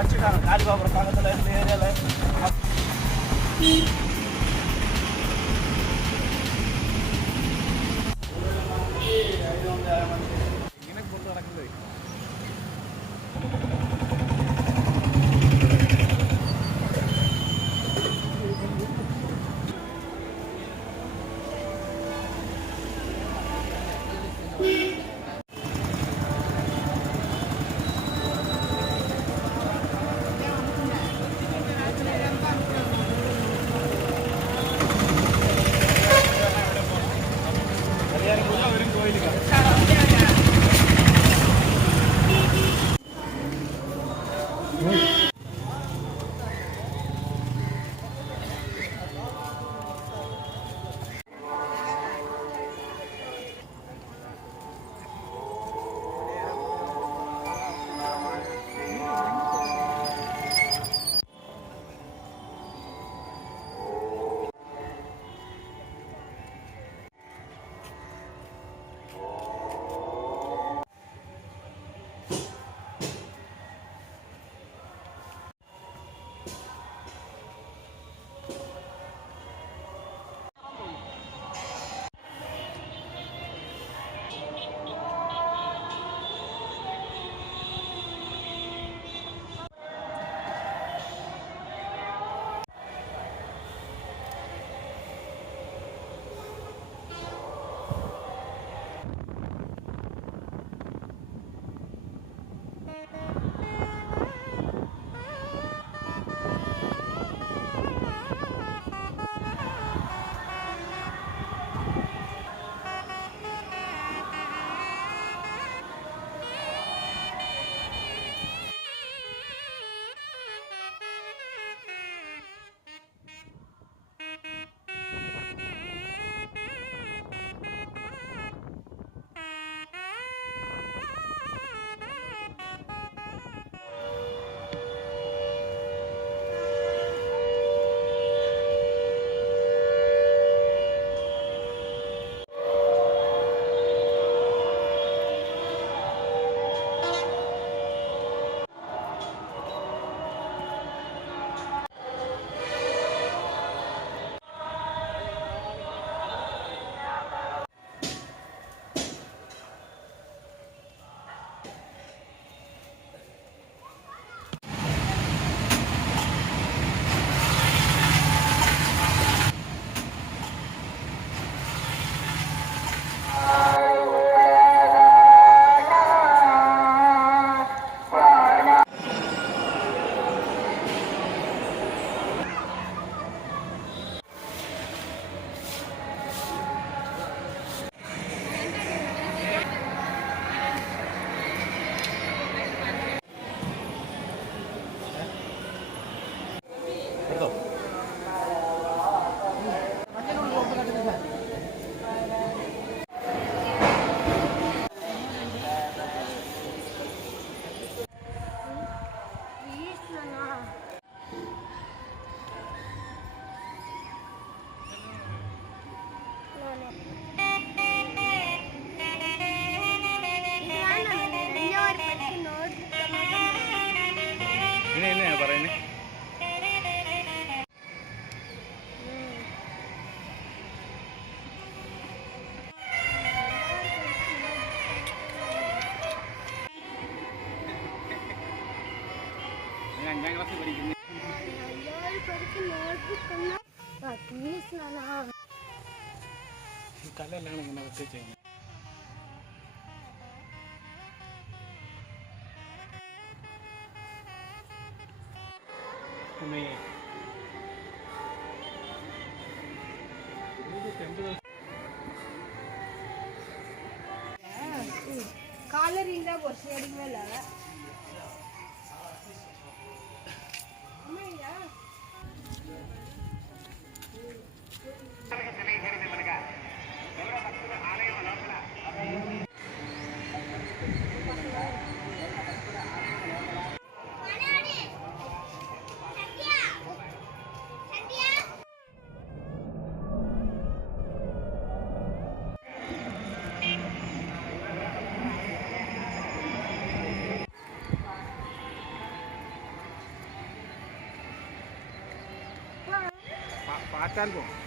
போட்டு வச்சுட்டாங்க. காளிபாபுரம் பக்கத்தில் இந்த ஏரியாவில் കല്ലെല്ലാം ഇങ്ങനെ വെച്ച് 干果。